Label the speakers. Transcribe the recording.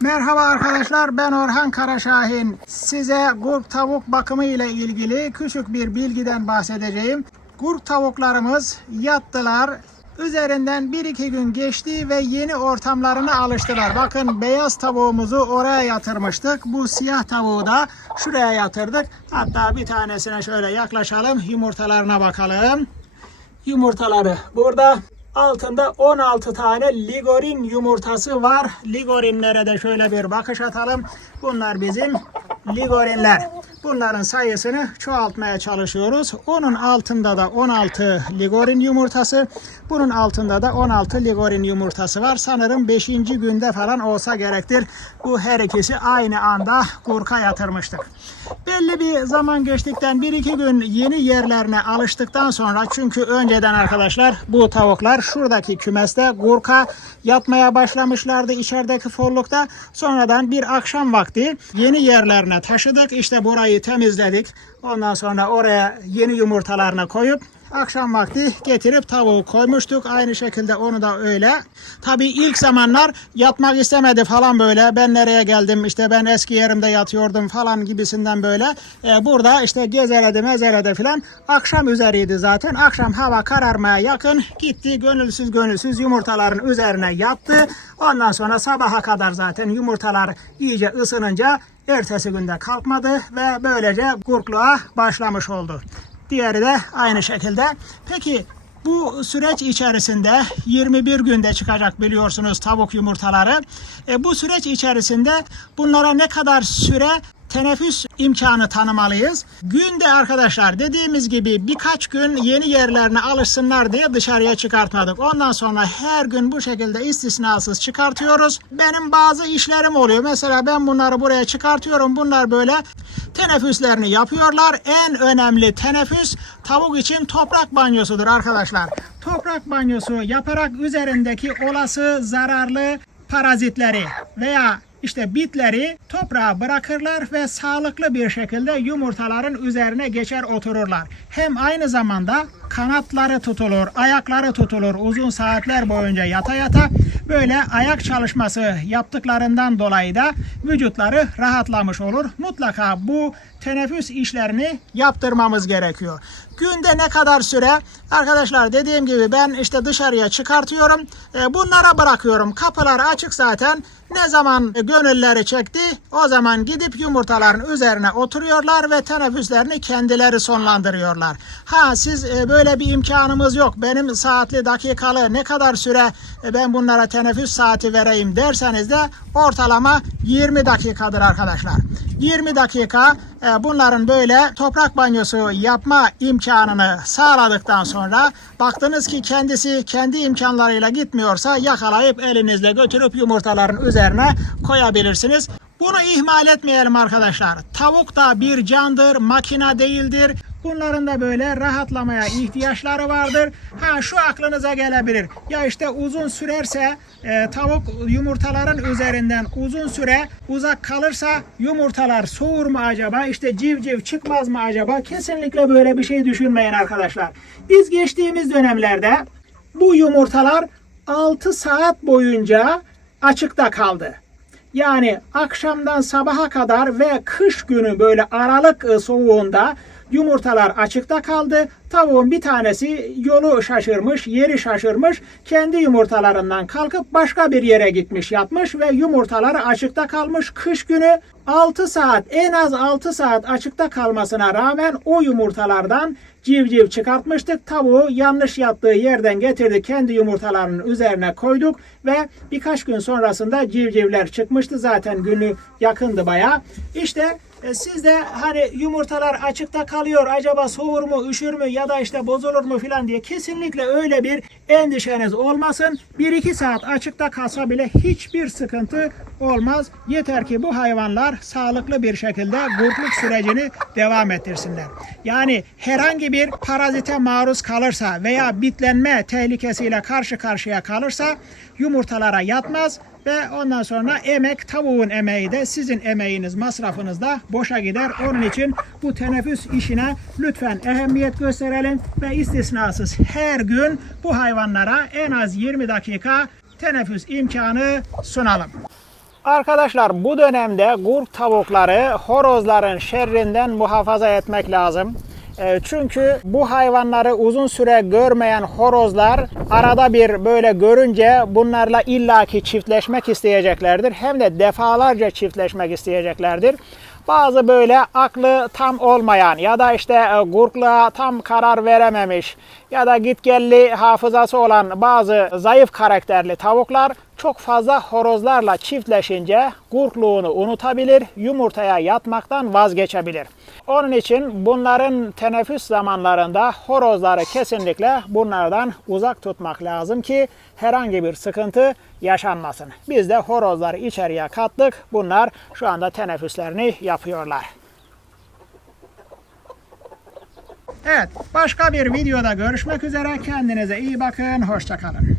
Speaker 1: Merhaba arkadaşlar ben Orhan Karaşahin. Size gurk tavuk bakımı ile ilgili küçük bir bilgiden bahsedeceğim. Gurk tavuklarımız yattılar. Üzerinden 1-2 gün geçti ve yeni ortamlarına alıştılar. Bakın beyaz tavuğumuzu oraya yatırmıştık. Bu siyah tavuğu da şuraya yatırdık. Hatta bir tanesine şöyle yaklaşalım. Yumurtalarına bakalım. Yumurtaları burada. Altında 16 tane ligorin yumurtası var. Ligorinlere de şöyle bir bakış atalım. Bunlar bizim ligorinler. Bunların sayısını çoğaltmaya çalışıyoruz. Onun altında da 16 ligorin yumurtası. Bunun altında da 16 ligorin yumurtası var. Sanırım 5. günde falan olsa gerektir. Bu her ikisi aynı anda kurka yatırmıştık. Belli bir zaman geçtikten 1-2 gün yeni yerlerine alıştıktan sonra çünkü önceden arkadaşlar bu tavuklar şuradaki kümeste gurka yatmaya başlamışlardı içerideki follukta. Sonradan bir akşam vakti yeni yerlerine taşıdık. İşte burayı temizledik. Ondan sonra oraya yeni yumurtalarını koyup akşam vakti getirip tavuğu koymuştuk. Aynı şekilde onu da öyle. Tabii ilk zamanlar yatmak istemedi falan böyle. Ben nereye geldim işte ben eski yerimde yatıyordum falan gibisinden böyle. Ee, burada işte gezeledi mezeledi falan. Akşam üzeriydi zaten. Akşam hava kararmaya yakın gitti gönülsüz gönülsüz yumurtaların üzerine yattı. Ondan sonra sabaha kadar zaten yumurtalar iyice ısınınca ertesi günde kalkmadı ve böylece gurkluğa başlamış oldu. Diğeri de aynı şekilde. Peki bu süreç içerisinde 21 günde çıkacak biliyorsunuz tavuk yumurtaları. E, bu süreç içerisinde bunlara ne kadar süre teneffüs imkanı tanımalıyız. Günde arkadaşlar dediğimiz gibi birkaç gün yeni yerlerine alışsınlar diye dışarıya çıkartmadık. Ondan sonra her gün bu şekilde istisnasız çıkartıyoruz. Benim bazı işlerim oluyor. Mesela ben bunları buraya çıkartıyorum. Bunlar böyle teneffüslerini yapıyorlar. En önemli teneffüs tavuk için toprak banyosudur arkadaşlar. Toprak banyosu yaparak üzerindeki olası zararlı parazitleri veya işte bitleri toprağa bırakırlar ve sağlıklı bir şekilde yumurtaların üzerine geçer otururlar. Hem aynı zamanda kanatları tutulur, ayakları tutulur uzun saatler boyunca yata yata böyle ayak çalışması yaptıklarından dolayı da vücutları rahatlamış olur. Mutlaka bu teneffüs işlerini yaptırmamız gerekiyor. Günde ne kadar süre? Arkadaşlar dediğim gibi ben işte dışarıya çıkartıyorum. E, Bunlara bırakıyorum. Kapılar açık zaten. Ne zaman gönülleri çekti o zaman gidip yumurtaların üzerine oturuyorlar ve teneffüslerini kendileri sonlandırıyorlar. Ha siz e, böyle bir imkanımız yok. Benim saatli dakikalı ne kadar süre e, ben bunlara teneffüs saati vereyim derseniz de ortalama 20 dakikadır arkadaşlar. 20 dakika e, bunların böyle toprak banyosu yapma imkanını sağladıktan sonra baktınız ki kendisi kendi imkanlarıyla gitmiyorsa yakalayıp elinizle götürüp yumurtaların üzerine koyabilirsiniz. Bunu ihmal etmeyelim arkadaşlar. Tavuk da bir candır, makina değildir. Bunların da böyle rahatlamaya ihtiyaçları vardır. Ha şu aklınıza gelebilir. Ya işte uzun sürerse e, tavuk yumurtaların üzerinden uzun süre uzak kalırsa yumurtalar soğur mu acaba? İşte civciv çıkmaz mı acaba? Kesinlikle böyle bir şey düşünmeyin arkadaşlar. Biz geçtiğimiz dönemlerde bu yumurtalar 6 saat boyunca açıkta kaldı. Yani akşamdan sabaha kadar ve kış günü böyle aralık soğuğunda yumurtalar açıkta kaldı. Tavuğun bir tanesi yolu şaşırmış, yeri şaşırmış. Kendi yumurtalarından kalkıp başka bir yere gitmiş, yatmış ve yumurtaları açıkta kalmış. Kış günü 6 saat, en az 6 saat açıkta kalmasına rağmen o yumurtalardan civciv çıkartmıştık. Tavuğu yanlış yattığı yerden getirdik. Kendi yumurtalarının üzerine koyduk ve birkaç gün sonrasında civcivler çıkmıştı. Zaten günü yakındı bayağı. İşte e, siz de hani yumurtalar açıkta kalıyor acaba soğur mu üşür mü ya da işte bozulur mu filan diye kesinlikle öyle bir endişeniz olmasın. 1-2 saat açıkta kalsa bile hiçbir sıkıntı olmaz. Yeter ki bu hayvanlar sağlıklı bir şekilde gurtluk sürecini devam ettirsinler. Yani herhangi bir parazite maruz kalırsa veya bitlenme tehlikesiyle karşı karşıya kalırsa yumurtalara yatmaz ve ondan sonra emek tavuğun emeği de sizin emeğiniz masrafınız da boşa gider. Onun için bu teneffüs işine lütfen ehemmiyet gösterelim ve istisnasız her gün bu hayvanlara en az 20 dakika teneffüs imkanı sunalım. Arkadaşlar bu dönemde gurk tavukları horozların şerrinden muhafaza etmek lazım. E, Çünkü bu hayvanları uzun süre görmeyen horozlar arada bir böyle görünce bunlarla illaki çiftleşmek isteyeceklerdir. Hem de defalarca çiftleşmek isteyeceklerdir. Bazı böyle aklı tam olmayan ya da işte e, gurkluğa tam karar verememiş ya da gitgelli hafızası olan bazı zayıf karakterli tavuklar çok fazla horozlarla çiftleşince gurkluğunu unutabilir, yumurtaya yatmaktan vazgeçebilir. Onun için bunların teneffüs zamanlarında horozları kesinlikle bunlardan uzak tutmak lazım ki herhangi bir sıkıntı yaşanmasın. Biz de horozları içeriye kattık. Bunlar şu anda teneffüslerini yapıyorlar. Evet, başka bir videoda görüşmek üzere. Kendinize iyi bakın. Hoşçakalın.